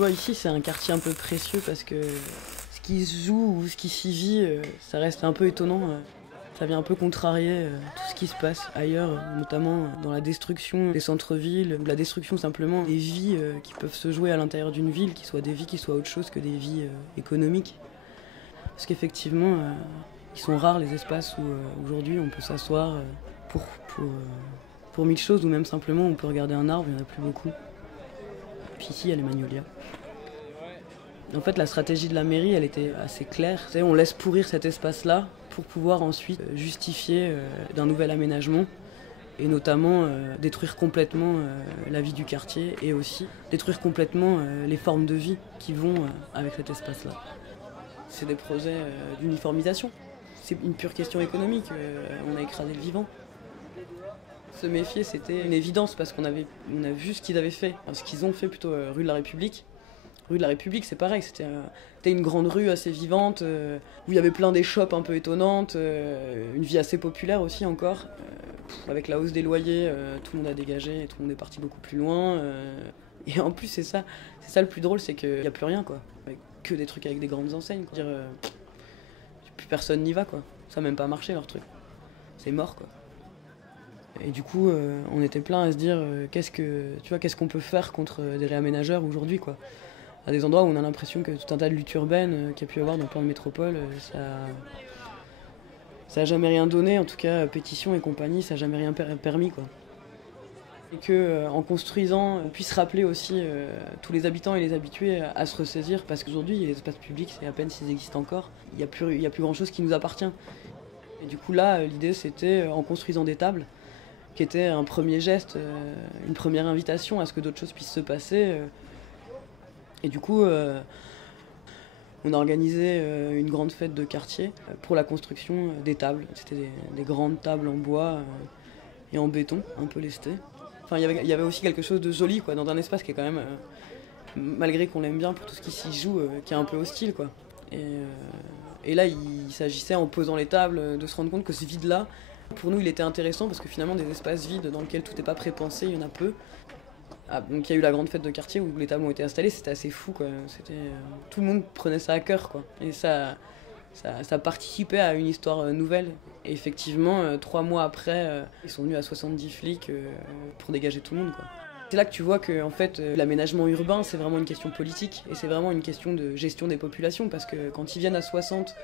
vois, ici, c'est un quartier un peu précieux parce que ce qui se joue ou ce qui s'y vit, ça reste un peu étonnant. Ça vient un peu contrarier tout ce qui se passe ailleurs, notamment dans la destruction des centres-villes, ou la destruction simplement des vies qui peuvent se jouer à l'intérieur d'une ville, qui soient des vies qui soient autre chose que des vies économiques. Parce qu'effectivement, ils sont rares les espaces où aujourd'hui on peut s'asseoir pour, pour, euh, pour mille choses, ou même simplement on peut regarder un arbre, il n'y en a plus beaucoup. Puis ici, il y a les magnolias. En fait, la stratégie de la mairie, elle était assez claire. C'est, on laisse pourrir cet espace-là pour pouvoir ensuite justifier d'un nouvel aménagement et notamment détruire complètement la vie du quartier et aussi détruire complètement les formes de vie qui vont avec cet espace-là. C'est des projets d'uniformisation. C'est une pure question économique. On a écrasé le vivant. Se méfier, c'était une évidence parce qu'on a vu ce qu'ils avaient fait, enfin, ce qu'ils ont fait plutôt rue de la République. Rue de la République, c'est pareil, c'était une grande rue assez vivante, où il y avait plein d'échoppes un peu étonnantes, une vie assez populaire aussi encore. Avec la hausse des loyers, tout le monde a dégagé et tout le monde est parti beaucoup plus loin. Et en plus, c'est ça le plus drôle, c'est qu'il n'y a plus rien, quoi. Avec que des trucs avec des grandes enseignes. Dire, plus personne n'y va, quoi. Ça n'a même pas marché, leur truc. C'est mort, quoi. Et du coup, on était plein à se dire qu'est-ce qu'on peut faire contre des réaménageurs aujourd'hui, quoi. À des endroits où on a l'impression que tout un tas de luttes urbaines qu'il y a pu y avoir dans plein de métropoles, ça a jamais rien donné, en tout cas pétition et compagnie, ça a jamais rien permis, quoi. Et que en construisant, on puisse rappeler aussi tous les habitants et les habitués à se ressaisir, parce qu'aujourd'hui les espaces publics, c'est à peine s'ils existent encore, il y a plus grand chose qui nous appartient. Et du coup là, l'idée c'était en construisant des tables, qui était un premier geste, une première invitation à ce que d'autres choses puissent se passer. Et du coup, on a organisé une grande fête de quartier pour la construction des tables. C'était des grandes tables en bois et en béton, un peu lestées. Enfin, il y avait aussi quelque chose de joli, quoi, dans un espace qui est quand même, malgré qu'on l'aime bien pour tout ce qui s'y joue, qui est un peu hostile, quoi. Et là, il s'agissait, en posant les tables, de se rendre compte que ce vide-là, pour nous, il était intéressant parce que finalement, des espaces vides dans lesquels tout n'est pas prépensé, il y en a peu. Ah, donc il y a eu la grande fête de quartier où les tables ont été installées, c'était assez fou, quoi. Tout le monde prenait ça à cœur, quoi. Et ça participait à une histoire nouvelle. Et effectivement, 3 mois après, ils sont venus à 70 flics pour dégager tout le monde, quoi. C'est là que tu vois que en fait, l'aménagement urbain, c'est vraiment une question politique et c'est vraiment une question de gestion des populations, parce que quand ils viennent à 60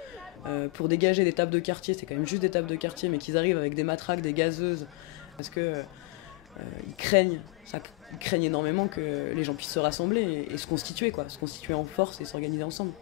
pour dégager des tables de quartier, c'est quand même juste des tables de quartier, mais qu'ils arrivent avec des matraques, des gazeuses, parce que ils craignent énormément que les gens puissent se rassembler et se constituer, quoi, se constituer en force et s'organiser ensemble.